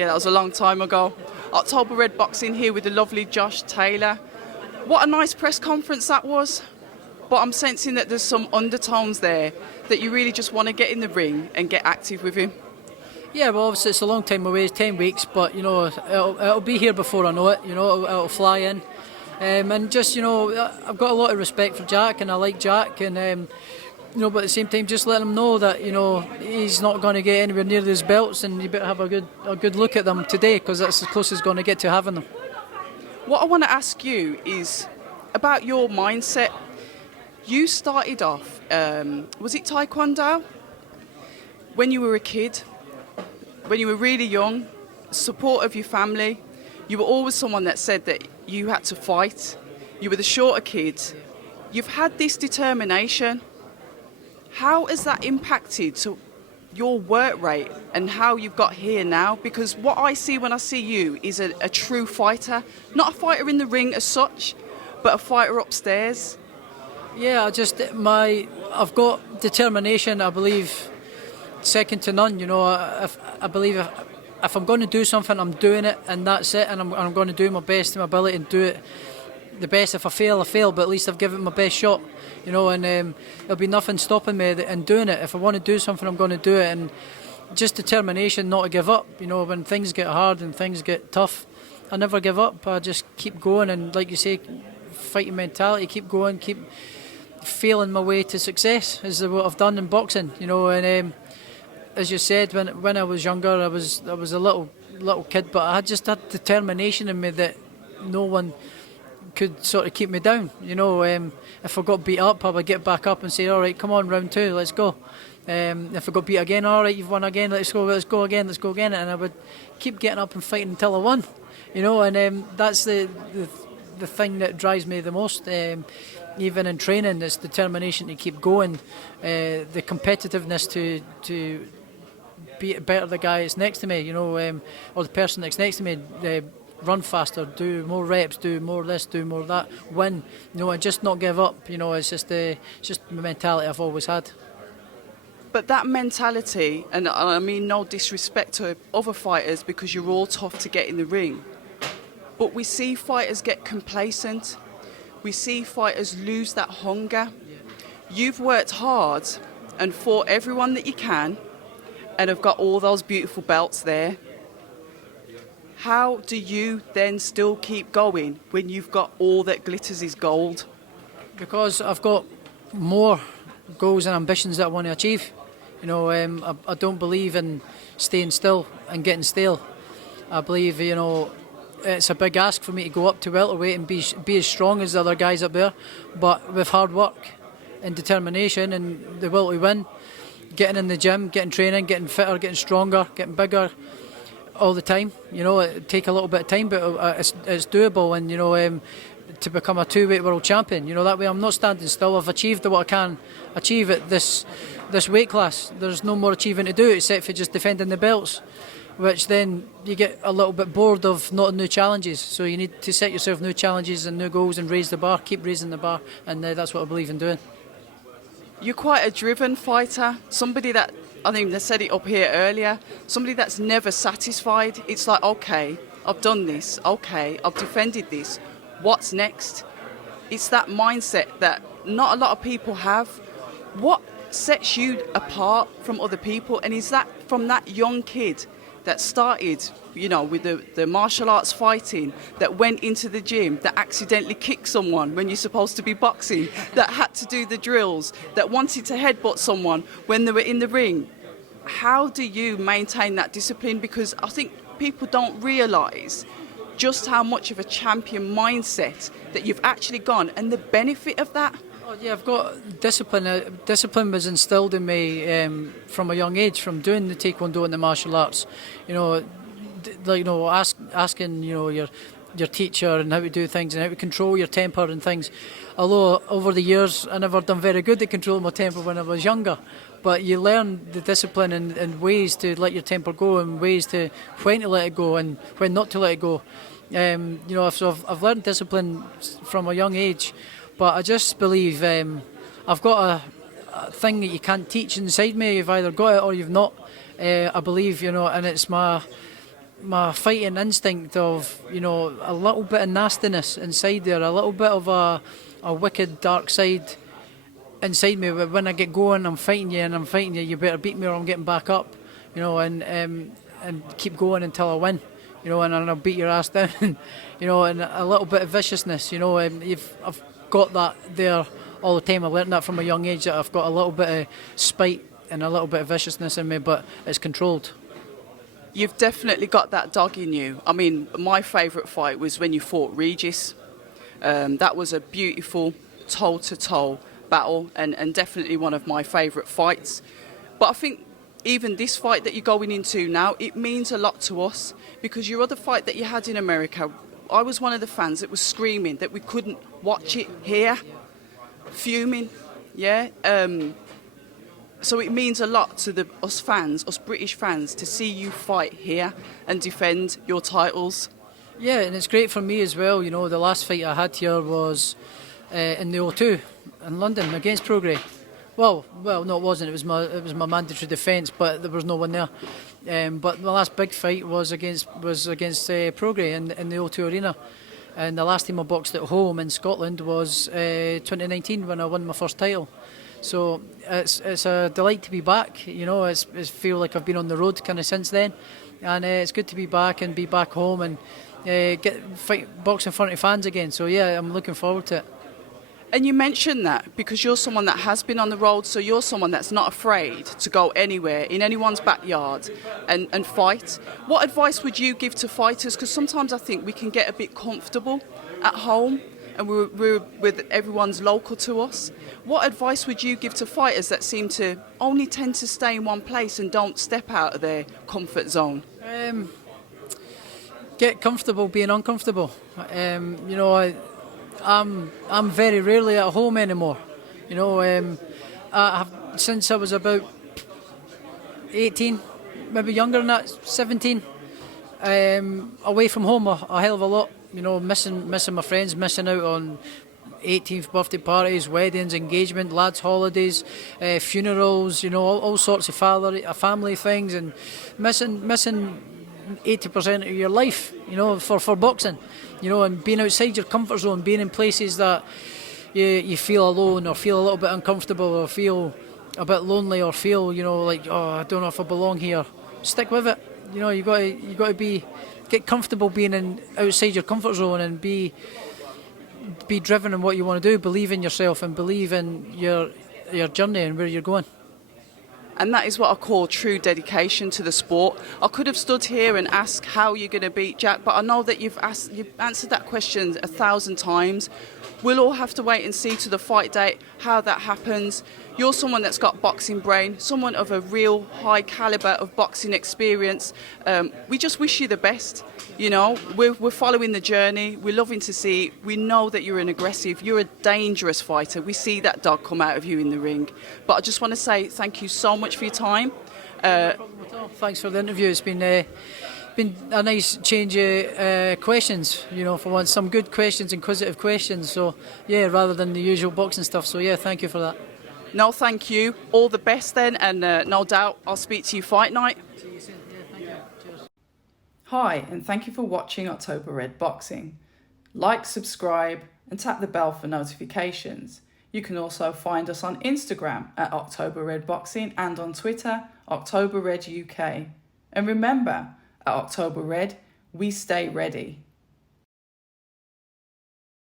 Yeah, that was a long time ago. October Red Boxing here with the lovely Josh Taylor. What a nice press conference that was. But I'm sensing that there's some undertones there that you really just want to get in the ring and get active with him. Yeah, well, obviously it's a long time away, 10 weeks, but, it'll be here before I know it, it'll fly in. And just, I've got a lot of respect for Jack, and I like Jack, and, but at the same time, just let him know that, he's not going to get anywhere near those belts, and you better have a good look at them today, because that's as close as he's going to get to having them. What I want to ask you is about your mindset. You started off, was it Taekwondo? When you were a kid, when you were really young, support of your family, you were always someone that said that you had to fight. You were the shorter kid. You've had this determination. How has that impacted your work rate and how you've got here now? Because what I see when I see you is a true fighter, not a fighter in the ring as such, but a fighter upstairs. Yeah, I've got determination, I believe, second to none. I believe if I'm going to do something, I'm doing it, and that's it, and I'm going to do my best to my ability and do it the best. If I fail, I fail, but at least I've given it my best shot, and there'll be nothing stopping me in doing it. If I want to do something, I'm going to do it, and just determination not to give up. When things get hard and things get tough, I never give up. I just keep going, and like you say, fighting mentality, keep going, keep feeling my way to success is what I've done in boxing, and as you said, when I was younger, I was a little kid, but I had just that determination in me that no one could sort of keep me down. If I got beat up, I would get back up and say, all right, come on, round two, let's go. If I got beat again, all right, you've won again, let's go again, and I would keep getting up and fighting until I won, and that's the thing that drives me the most. Even in training, it's determination to keep going, the competitiveness to be better the guy that's next to me, or the person that's next to me, run faster, do more reps, do more this, do more that, win, and just not give up. It's just the mentality I've always had. But that mentality, and I mean no disrespect to other fighters because you're all tough to get in the ring, but we see fighters get complacent. We see fighters lose that hunger. You've worked hard and fought everyone that you can and have got all those beautiful belts there. How do you then still keep going when you've got all that glitters is gold? Because I've got more goals and ambitions that I want to achieve. I don't believe in staying still and getting stale. I believe, it's a big ask for me to go up to welterweight and be as strong as the other guys up there, but with hard work and determination and the will to win, getting in the gym, getting training, getting fitter, getting stronger, getting bigger all the time. It take a little bit of time, but it's doable, and to become a two-weight world champion, that way I'm not standing still. I've achieved what I can achieve at this weight class. There's no more achieving to do except for just defending the belts, which then you get a little bit bored of not new challenges. So you need to set yourself new challenges and new goals and raise the bar, keep raising the bar, and that's what I believe in doing. You're quite a driven fighter, somebody that, I think they said it up here earlier, somebody that's never satisfied. It's like, okay, I've done this, okay, I've defended this, what's next? It's that mindset that not a lot of people have. What sets you apart from other people, and is that from that young kid that started, with the martial arts fighting, that went into the gym, that accidentally kicked someone when you're supposed to be boxing, that had to do the drills, that wanted to headbutt someone when they were in the ring? How do you maintain that discipline? Because I think people don't realise just how much of a champion mindset that you've actually gone and the benefit of that. Oh, yeah, I've got discipline. Discipline was instilled in me from a young age, from doing the taekwondo and the martial arts. Asking your teacher and how to do things and how to control your temper and things. Although over the years I never done very good at controlling my temper when I was younger, but you learn the discipline and ways to let your temper go and ways to when to let it go and when not to let it go. So I've learned discipline from a young age. But I just believe I've got a thing that you can't teach inside me. You've either got it or you've not. I believe, and it's my my fighting instinct of, you know, a little bit of nastiness inside there, a little bit of a wicked dark side inside me. But when I get going, I'm fighting you, and I'm fighting you. You better beat me, or I'm getting back up, you know, and keep going until I win, you know, and I'll beat your ass down, you know, and a little bit of viciousness, you know. I've got that there all the time. I learned that from a young age, that I've got a little bit of spite and a little bit of viciousness in me, but it's controlled. You've definitely got that dog in you. I mean, my favourite fight was when you fought Regis. That was a beautiful toe-to-toe battle, and definitely one of my favourite fights. But I think even this fight that you're going into now, it means a lot to us, because your other fight that you had in America, I was one of the fans that was screaming that we couldn't watch it here, fuming, yeah. So it means a lot to us fans, us British fans, to see you fight here and defend your titles. Yeah, and it's great for me as well. You know, the last fight I had here was in the O2 in London against Prograis. Well, no, it wasn't. It was my mandatory defence, but there was no one there. But my last big fight was against Prograis in the O2 Arena. And the last time I boxed at home in Scotland was 2019, when I won my first title. So it's a delight to be back. You know, it's feel like I've been on the road kind of since then, and it's good to be back and be back home and box in front of fans again. So yeah, I'm looking forward to it. And you mentioned that because you're someone that has been on the road, so you're someone that's not afraid to go anywhere in anyone's backyard and fight. What advice would you give to fighters? Because sometimes I think we can get a bit comfortable at home, and we're with everyone's local to us. What advice would you give to fighters that seem to only tend to stay in one place and don't step out of their comfort zone? Get comfortable being uncomfortable. You know, I'm very rarely at home anymore. You know, since I was about 18, maybe younger than that, 17, away from home a hell of a lot. You know, missing my friends, missing out on 18th birthday parties, weddings, engagement, lads' holidays, funerals. You know, all sorts of family things, and missing 80% of your life. You know, for boxing. You know, and being outside your comfort zone, being in places that you feel alone, or feel a little bit uncomfortable, or feel a bit lonely, or feel, you know, like, oh, I don't know if I belong here. Stick with it. You know, you got to get comfortable being outside your comfort zone, and be driven in what you want to do. Believe in yourself, and believe in your journey and where you're going. And that is what I call true dedication to the sport. I could have stood here and asked how you're going to beat Jack, but I know that you've answered that question 1,000 times. We'll all have to wait and see to the fight date how that happens. You're someone that's got boxing brain, someone of a real high calibre of boxing experience. We just wish you the best. You know, we're following the journey. We're loving to see it. We know that you're you're a dangerous fighter. We see that dog come out of you in the ring. But I just want to say thank you so much for your time. No problem at all. Thanks for the interview. It's been a nice change of questions, you know, for once. Some good questions, inquisitive questions. So, yeah, rather than the usual boxing stuff. So, yeah, thank you for that. No, thank you. All the best then, and no doubt I'll speak to you fight night. See you soon. Yeah, thank you. Cheers. Hi, and thank you for watching October Red Boxing. Like, subscribe, and tap the bell for notifications. You can also find us on Instagram at October Red Boxing, and on Twitter, October Red UK. And remember, at October Red, we stay ready.